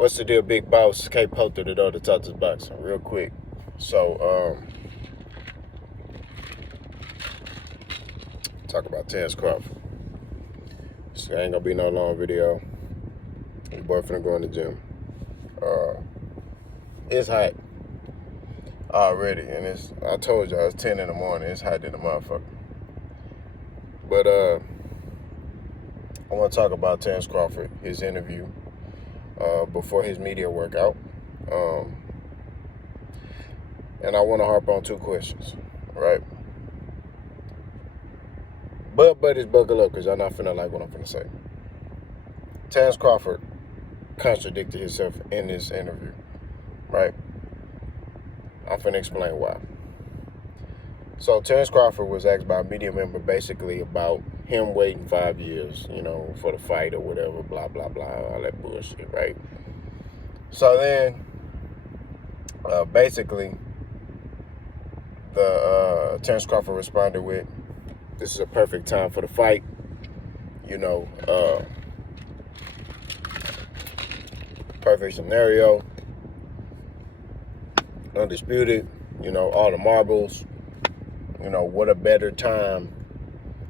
What's the deal, big boss? K posted it on the Touches Boxing real quick. So, talk about Terence Crawford. So ain't gonna be no long video. Your boyfriend going to the gym. It's hot already, and I told y'all it's 10 in the morning. It's hot in the motherfucker. But I want to talk about Terence Crawford, his interview before his media workout. And I want to harp on two questions, right? But buddies, buckle up, because y'all not finna like what I'm finna say. Terence Crawford contradicted himself in this interview, right? I'm finna explain why. So Terence Crawford was asked by a media member basically about him waiting 5 years, for the fight or whatever, blah, blah, blah, all that bullshit, right? So then, basically, Terence Crawford responded with, "This is a perfect time for the fight. Perfect scenario. Undisputed, all the marbles. What a better time,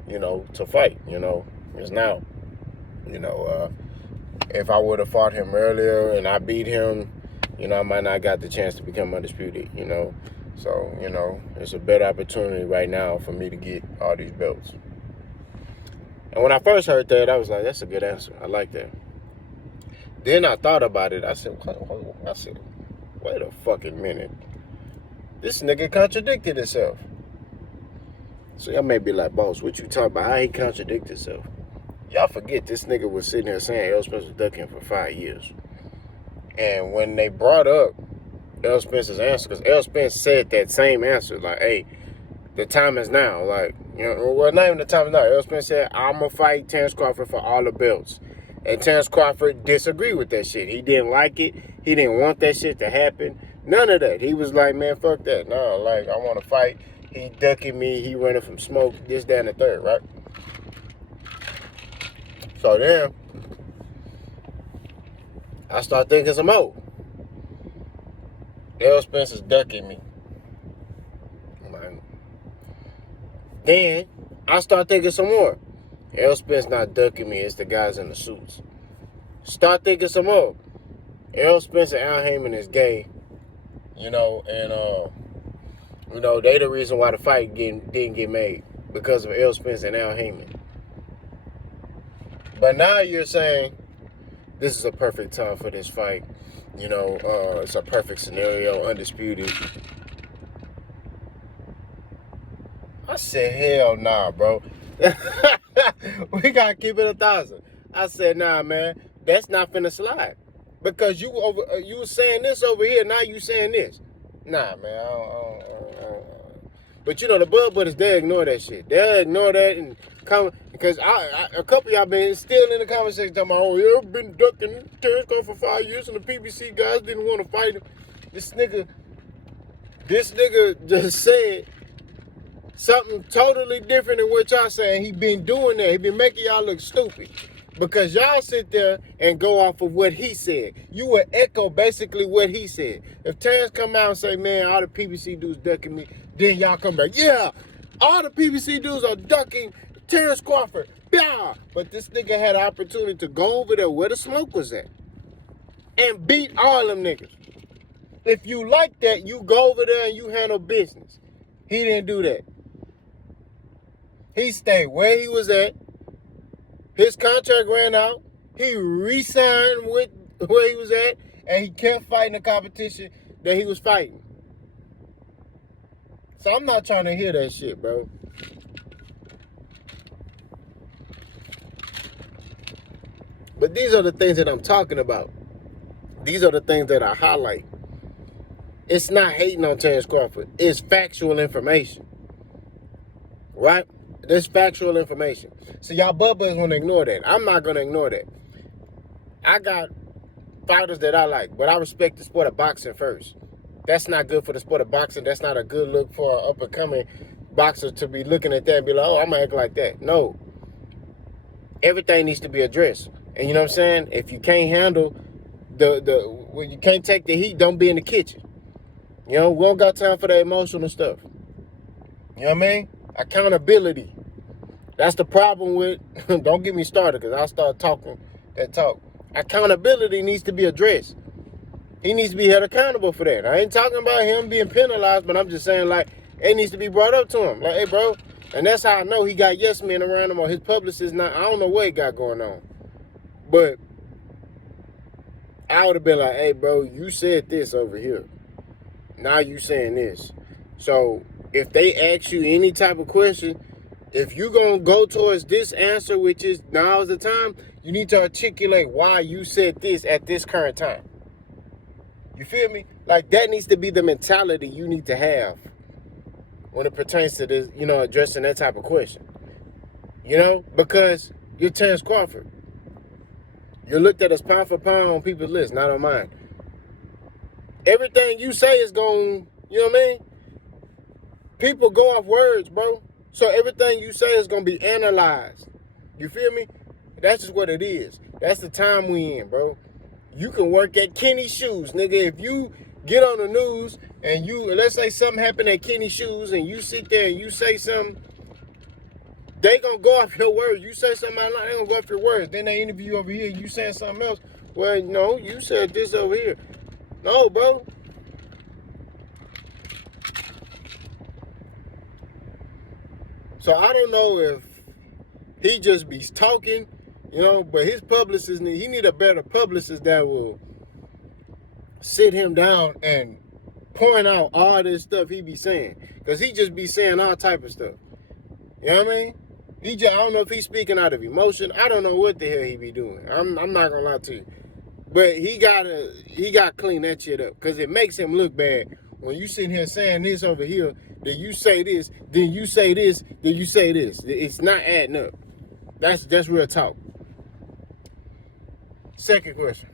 to fight, is now. If I would have fought him earlier and I beat him, I might not got the chance to become undisputed, So, it's a better opportunity right now for me to get all these belts." And when I first heard that, I was like, that's a good answer. I like that. Then I thought about it. I said, wait a fucking minute. This nigga contradicted himself. So y'all may be like, boss, what you talking about? How he contradicted himself? Y'all forget this nigga was sitting there saying Errol Spence was ducking for 5 years. And when they brought up Errol Spence's answer, because Errol Spence said that same answer, like, hey, the time is now. Like, well, not even the time is now. Errol Spence said, I'm going to fight Terence Crawford for all the belts. And Terence Crawford disagreed with that shit. He didn't like it. He didn't want that shit to happen. None of that. He was like, man, fuck that. No, like, I want to fight. He ducking me. He running from smoke. This, that, and the third, right? So then, I start thinking some more. Errol Spence is ducking me. Then, I start thinking some more. Errol Spence not ducking me. It's the guys in the suits. Start thinking some more. Errol Spence and Al Heyman is gay. And, they the reason why the fight didn't get made. Because of Errol Spence and Al Heyman. But now you're saying, this is a perfect time for this fight. It's a perfect scenario, undisputed. I said, hell nah, bro. We gotta keep it 1,000. I said, nah, man, that's not finna slide. Because you was saying this over here, now you saying this. Nah, man, I don't. But the Bud Brothers, they ignore that shit. They ignore that and come, because a couple of y'all been still in the conversation talking about, oh, you've been ducking Terence Crawford for 5 years and the PBC guys didn't want to fight him. This nigga just said something totally different than what y'all saying. He been doing that. He been making y'all look stupid. Because y'all sit there and go off of what he said. You would echo basically what he said. If Terence come out and say, man, all the PBC dudes ducking me, then y'all come back, yeah, all the PBC dudes are ducking Terence Crawford. Yeah. But this nigga had an opportunity to go over there where the smoke was at and beat all them niggas. If you like that, you go over there and you handle business. He didn't do that. He stayed where he was at. His contract ran out. He re-signed with where he was at, and he kept fighting the competition that he was fighting. So I'm not trying to hear that shit, bro. But these are the things that I'm talking about. These are the things that I highlight. It's not hating on Terence Crawford. It's factual information. Right? There's factual information. So y'all bubbas want to ignore that. I'm not going to ignore that. I got fighters that I like, but I respect the sport of boxing first. That's not good for the sport of boxing. That's not a good look for an up-and-coming boxer to be looking at that and be like, oh, I'm going to act like that. No. Everything needs to be addressed. And you know what I'm saying? If you can't handle when you can't take the heat, don't be in the kitchen. You know, we don't got time for that emotional stuff. You know what I mean? Accountability. That's the problem with, don't get me started because I'll start talking that talk. Accountability needs to be addressed. He needs to be held accountable for that. I ain't talking about him being penalized, but I'm just saying, like, it needs to be brought up to him. Like, hey, bro. And that's how I know he got yes men around him or his publicist. Not, I don't know what he got going on. But I would have been like, hey, bro, you said this over here. Now you saying this. So if they ask you any type of question, if you're going to go towards this answer, which is now's the time, you need to articulate why you said this at this current time. You feel me? Like, that needs to be the mentality you need to have when it pertains to this, you know, addressing that type of question. You know, because you're Terence Crawford. You're looked at as pound for pound on people's list, not on mine. Everything you say is going, you know what I mean? People go off words, bro. So everything you say is going to be analyzed. You feel me? That's just what it is. That's the time we in, bro. You can work at Kenny's Shoes, nigga. If you get on the news and let's say something happened at Kenny's Shoes and you sit there and you say something, they going to go off your words. You say something out loud, they going to go off your words. Then they interview you over here, you saying something else. Well, no, you said this over here. No, bro. So I don't know if he just be talking, you know, but his publicist, he need a better publicist that will sit him down and point out all this stuff he be saying. Because he just be saying all type of stuff. You know what I mean? I don't know if he's speaking out of emotion. I don't know what the hell he be doing. I'm not going to lie to you. But he got to clean that shit up. Because it makes him look bad. When you sitting here saying this over here, then you say this, then you say this, then you say this. It's not adding up. That's real talk. Second question.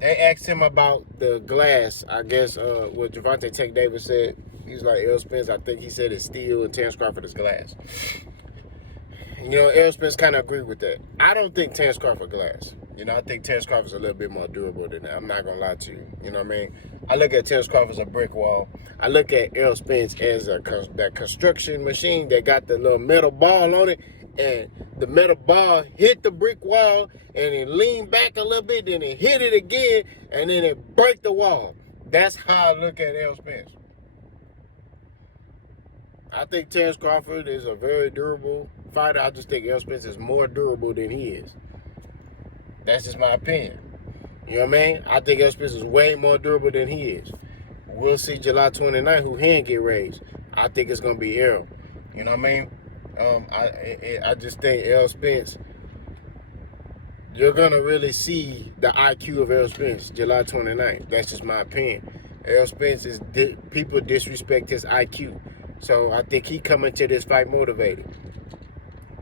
They asked him about the glass. I guess what Javante Tank Davis said. He's like, Errol Spence, I think he said it's steel and Terence Crawford is glass. You know, Errol Spence kind of agreed with that. I don't think Terence Crawford glass. You know, I think Terence Crawford's a little bit more durable than that. I'm not going to lie to you. You know what I mean? I look at Terence Crawford as a brick wall. I look at Errol Spence as that construction machine that got the little metal ball on it. And the metal ball hit the brick wall and it leaned back a little bit. Then it hit it again and then it break the wall. That's how I look at Errol Spence. I think Terence Crawford is a very durable fighter. I just think Errol Spence is more durable than he is. That's just my opinion. You know what I mean? I think Errol Spence is way more durable than he is. We'll see July 29th who hand get raised. I think it's going to be Errol. You know what I mean? I just think Errol Spence, you're going to really see the IQ of Errol Spence July 29th. That's just my opinion. Errol Spence people disrespect his IQ. So I think he coming to this fight motivated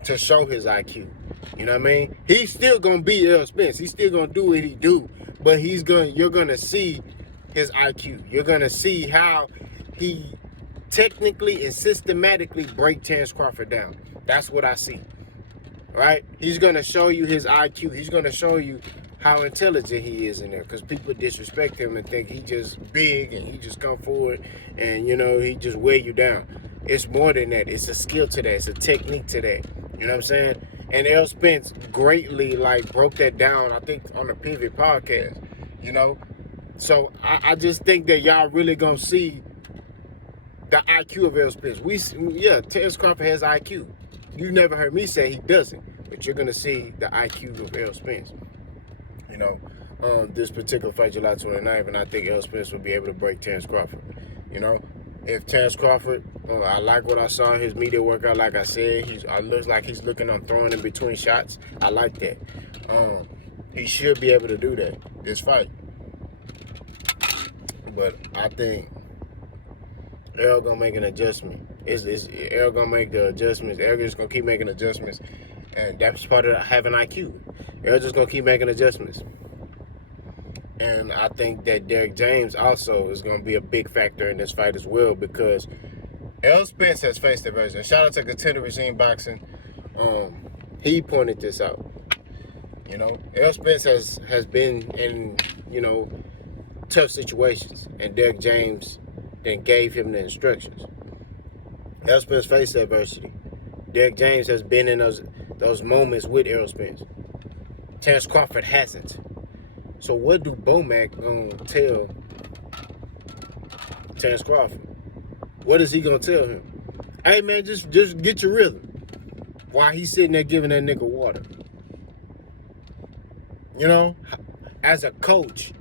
to show his IQ. You know what I mean? He's still going to be Errol Spence. He's still going to do what he do. But you're going to see his IQ. You're going to see how he technically and systematically break Terence Crawford down. That's what I see. Right? He's going to show you his IQ. He's going to show you how intelligent he is in there. Because people disrespect him and think he just big and he just come forward and, you know, he just wear you down. It's more than that. It's a skill to that. It's a technique to that. You know what I'm saying? And Errol Spence greatly, broke that down, I think, on the Pivot podcast. You know? So, I just think that y'all really going to see the IQ of Errol Spence. Terence Crawford has IQ. You've never heard me say he doesn't. But you're going to see the IQ of Errol Spence. You know, this particular fight, July 29th, and I think Errol Spence will be able to break Terence Crawford. You know, if Terence Crawford, I like what I saw in his media workout. Like I said, it looks like he's looking on throwing in between shots. I like that. He should be able to do that this fight. But I think Errol gonna make an adjustment. Errol gonna make the adjustments. Errol just gonna keep making adjustments, and that's part of having IQ. Errol just gonna keep making adjustments. And I think that Derek James also is going to be a big factor in this fight as well, because Errol Spence has faced adversity. Shout out to Contender Regime Boxing. He pointed this out. You know, Errol Spence has been in, you know, tough situations, and Derrick James then gave him the instructions. Errol Spence faced adversity. Derrick James has been in those moments with Errol Spence. Terence Crawford hasn't. So what do Bomac gonna tell Terence Crawford? What is he gonna tell him? Hey man, just get your rhythm. While he's sitting there giving that nigga water. You know, as a coach,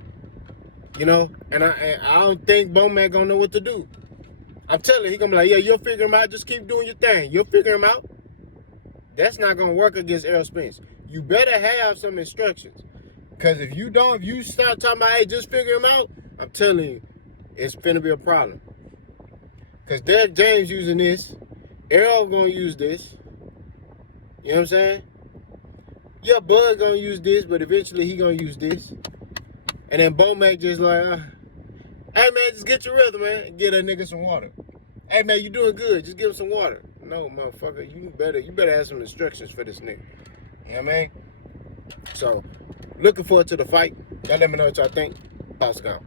you know, and I don't think Bomac gonna know what to do. I'm telling you, he gonna be like, yeah, you'll figure him out. Just keep doing your thing. You'll figure him out. That's not gonna work against Errol Spence. You better have some instructions. Because if you don't, if you start talking about, hey, just figure him out, I'm telling you, it's finna be a problem. Because Derrick James using this, Errol gonna use this. You know what I'm saying? Yeah, Bud gonna use this, but eventually he gonna use this. And then Bomac just like, hey man, just get your rhythm, man. Get that nigga some water. Hey man, you doing good. Just give him some water. No, motherfucker, you better have some instructions for this nigga. You know what I mean? So, looking forward to the fight. Y'all let me know what y'all think. Pass it out.